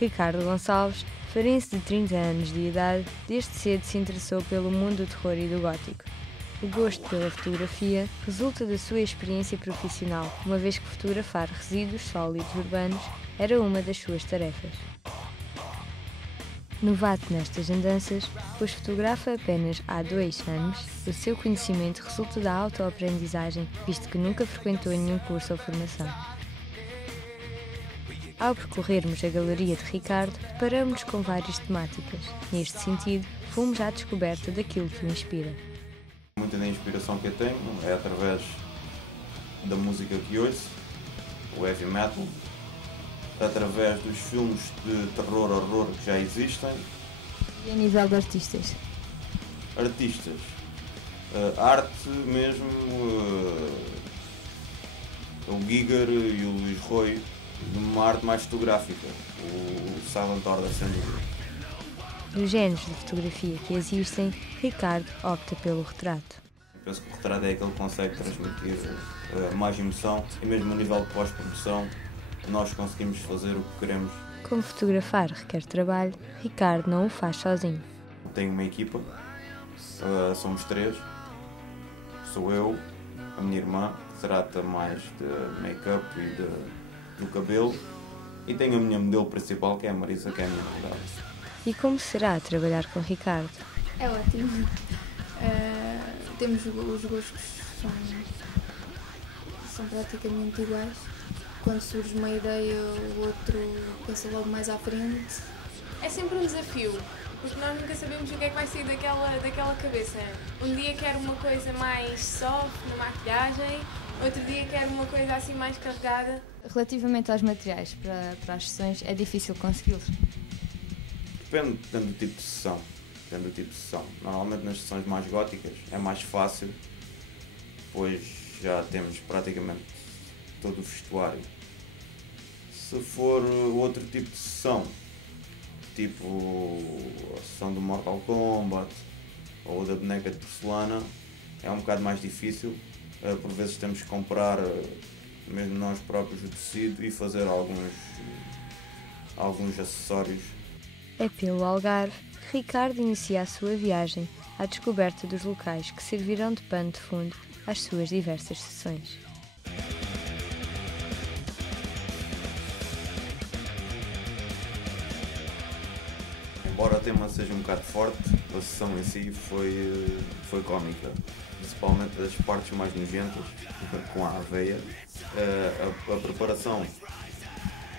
Ricardo Gonçalves, farense de 30 anos de idade, desde cedo se interessou pelo mundo do terror e do gótico. O gosto pela fotografia resulta da sua experiência profissional, uma vez que fotografar resíduos sólidos urbanos era uma das suas tarefas. Novato nestas andanças, pois fotografa apenas há 2 anos, o seu conhecimento resulta da autoaprendizagem, visto que nunca frequentou nenhum curso ou formação. Ao percorrermos a galeria de Ricardo, deparamos-nos com várias temáticas. Neste sentido, fomos à descoberta daquilo que o inspira. Muita da inspiração que eu tenho é através da música que ouço, o heavy metal, através dos filmes de terror, horror que já existem. E a nível de artistas? Artistas, arte mesmo, o Giger e o Luís Roy, de uma arte mais fotográfica, o Silent Order sem dúvida. Dos géneros de fotografia que existem, Ricardo opta pelo retrato. Penso que o retrato é aquele que consegue transmitir mais emoção e mesmo a nível de pós-produção nós conseguimos fazer o que queremos. Como fotografar requer trabalho, Ricardo não o faz sozinho. Tenho uma equipa, somos 3, sou eu, a minha irmã, que trata mais de make-up e do cabelo, e tenho a minha modelo principal, que é a Marisa, que é a minha namorada. E como será trabalhar com Ricardo? É ótimo. Temos os gostos são praticamente iguais. Quando surge uma ideia, o outro pensa logo mais à frente. É sempre um desafio, porque nós nunca sabemos o que é que vai sair daquela cabeça. Um dia quero uma coisa mais soft na maquilhagem, outro dia quero uma coisa assim mais carregada. Relativamente aos materiais para as sessões, é difícil consegui-los? Depende do tipo de sessão. Normalmente nas sessões mais góticas é mais fácil, pois já temos praticamente todo o vestuário. Se for outro tipo de sessão, tipo a sessão do Mortal Kombat ou da boneca de porcelana, é um bocado mais difícil. Por vezes temos que comprar mesmo nós próprios o tecido e fazer alguns acessórios. É pelo Algarve que Ricardo inicia a sua viagem à descoberta dos locais que servirão de pano de fundo às suas diversas sessões. Embora o tema seja um bocado forte, a sessão em si foi cómica, principalmente das partes mais nojentas, com a aveia. A preparação,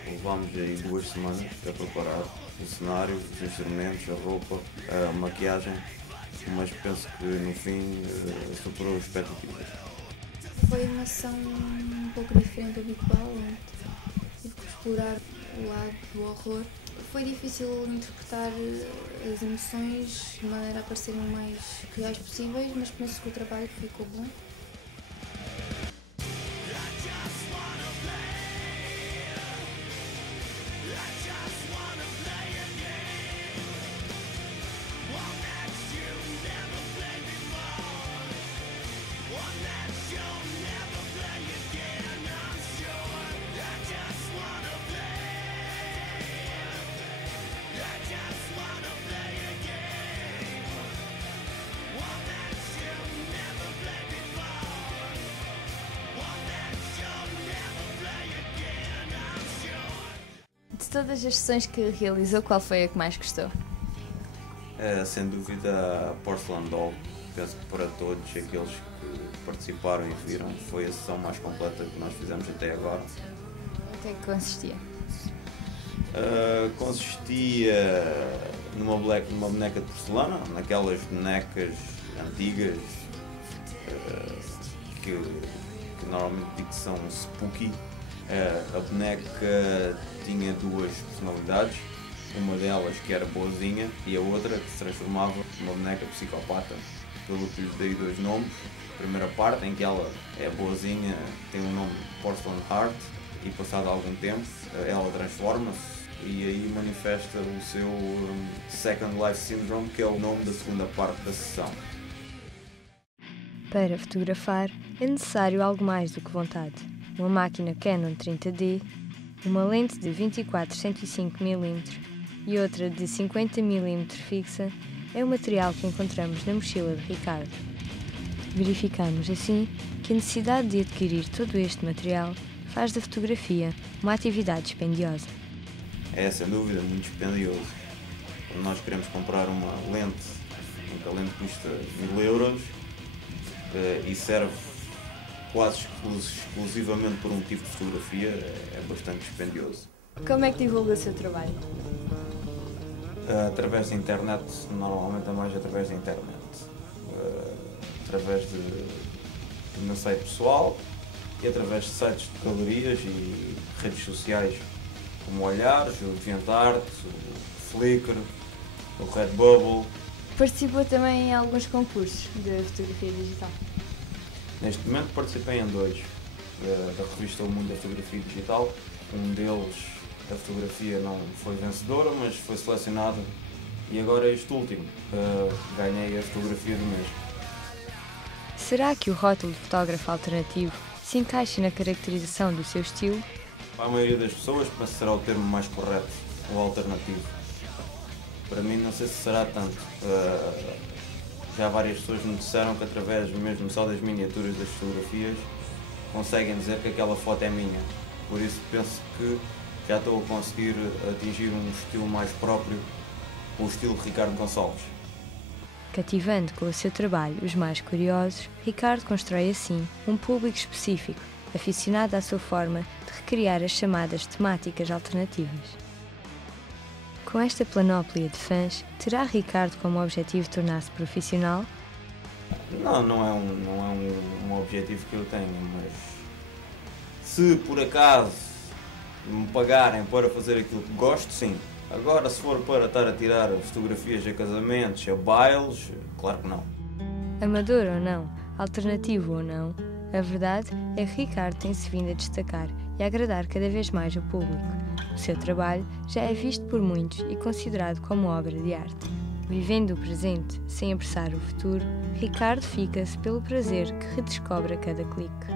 levámos aí 2 semanas a preparar o cenário, os instrumentos, a roupa, a maquiagem, mas penso que no fim superou as expectativas. Foi uma sessão um pouco diferente do habitual, tive que explorar o lado do horror. Foi difícil interpretar as emoções de maneira a parecerem o mais reais possíveis, mas penso que o trabalho ficou bom. De todas as sessões que realizou, qual foi a que mais gostou? Sem dúvida a Porcelain Doll, penso que para todos aqueles que participaram e viram, foi a sessão mais completa que nós fizemos até agora. O que é que consistia? Consistia numa boneca de porcelana, naquelas bonecas antigas que normalmente digo que são spooky. A boneca tinha 2 personalidades, uma delas que era boazinha e a outra que se transformava numa boneca psicopata, pelo que lhe dei 2 nomes. A primeira parte, em que ela é boazinha, tem o nome Porcelain Heart, e passado algum tempo ela transforma-se e aí manifesta o seu Second Life Syndrome, que é o nome da segunda parte da sessão. Para fotografar é necessário algo mais do que vontade. Uma máquina Canon 30D, Uma lente de 24-105mm e outra de 50mm fixa é o material que encontramos na mochila de Ricardo. Verificamos, assim, que a necessidade de adquirir todo este material faz da fotografia uma atividade dispendiosa. É, sem dúvida, muito dispendioso. Quando nós queremos comprar uma lente, em que a lente custa 1000 euros e serve quase exclusivamente por um tipo de fotografia, é bastante dispendioso. Como é que divulga o seu trabalho? Através da internet, normalmente é mais através da internet. Através do meu site pessoal e através de sites de galerias e redes sociais como o Olhares, o DeviantArt, o Flickr, o Redbubble. Participou também em alguns concursos de fotografia digital. Neste momento participei em 2 da revista O Mundo da Fotografia Digital. Um deles, a fotografia não foi vencedora, mas foi selecionada, e agora este último, ganhei a fotografia do mês. Será que o rótulo de fotógrafo alternativo se encaixa na caracterização do seu estilo? Para a maioria das pessoas, penso que será o termo mais correto, o alternativo. Para mim, não sei se será tanto. Já várias pessoas me disseram que através mesmo só das miniaturas das fotografias conseguem dizer que aquela foto é minha. Por isso penso que já estou a conseguir atingir um estilo mais próprio, o estilo Ricardo Gonçalves. Cativando com o seu trabalho os mais curiosos, Ricardo constrói assim um público específico, aficionado à sua forma de recriar as chamadas temáticas alternativas. Com esta planóplia de fãs, terá Ricardo como objetivo tornar-se profissional? Não é um objetivo que eu tenho, mas se por acaso me pagarem para fazer aquilo que gosto, sim. Agora, se for para estar a tirar fotografias a casamentos, a bailes, claro que não. Amador ou não, alternativo ou não, a verdade é que Ricardo tem-se vindo a destacar e a agradar cada vez mais o público. O seu trabalho já é visto por muitos e considerado como obra de arte. Vivendo o presente sem apressar o futuro, Ricardo fica-se pelo prazer que redescobre a cada clique.